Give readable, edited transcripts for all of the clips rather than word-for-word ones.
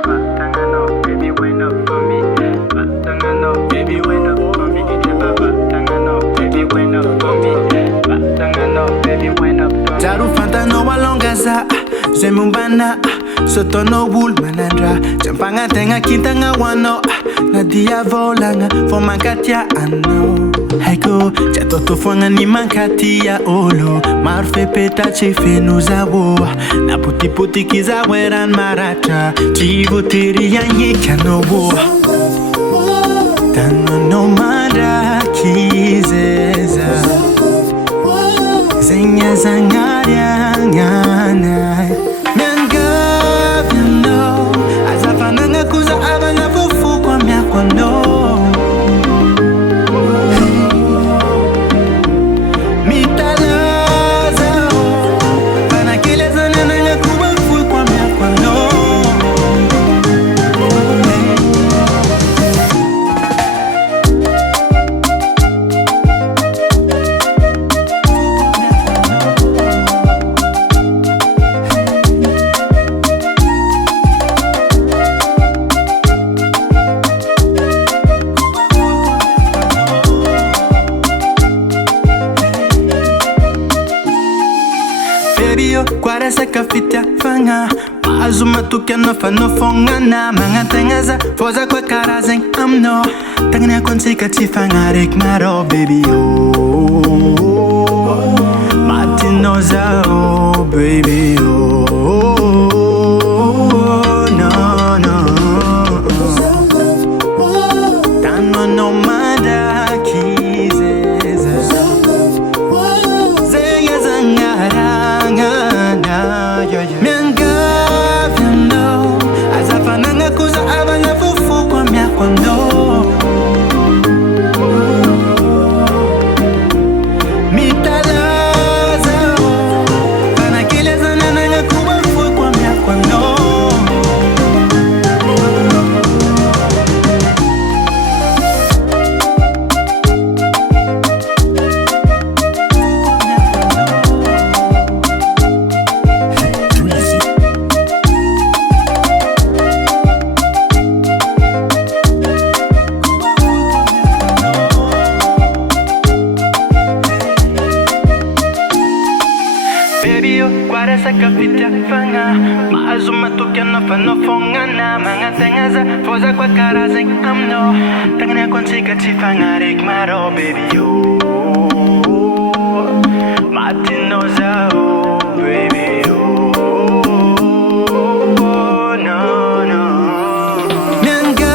Baby, wind up for me. Baby, wind up for me. Baby, wind up for me. Baby, wind up for me. Jaru fanta no walongaza, zemumbana, soto no wool manandra, champanga tenga kita nga wano, na dia volanga, for mankatia ano. Heko, chatoto fwanga ni mankatia olo, marfe peta chefe nuzawo, na puti puti kiza weran marata, chivo teri yanyi kanowo. Tano no mara kizeza. Zenya zangaria ngana Mianga piano Azafananga kuza abana fufu kwa miakwa no Mitalaza Panakileza nananga kuba fufu kwa miakwa no Yo, kwaresa kafitia fanga Maazuma tukia nofa nofongana Manga tengaza, foza kwa karazeng amno Tangnya konsika tifanga rek maro baby oh Matinoza oh baby oh No, no Tano no mada kizeza Zenya zangara Mianga piano Azafananga kuza abana fufu kwa miakwa no Mitalaza Panakileza nananga kuba fufu kwa miakwa no Baby, yo, kwaresa kapitia fanga Maazuma tukia nofa nofongana Manga tengaza, foza kwa karazeng amno Tangnya konsika tifanga rek maro baby yo Matinoza oh baby yo No, no Mianga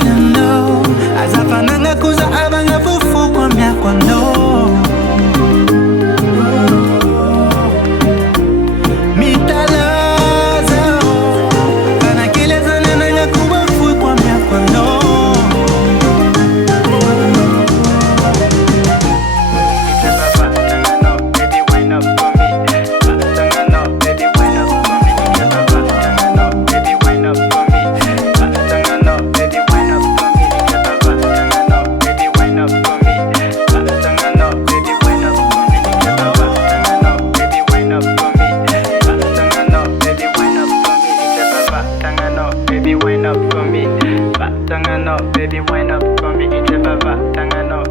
piano Azafananga kuza abanga fufu kwa miakwa no Baby, wind up for me. Back, baby, wind up for me. Back, baby, wind up for me.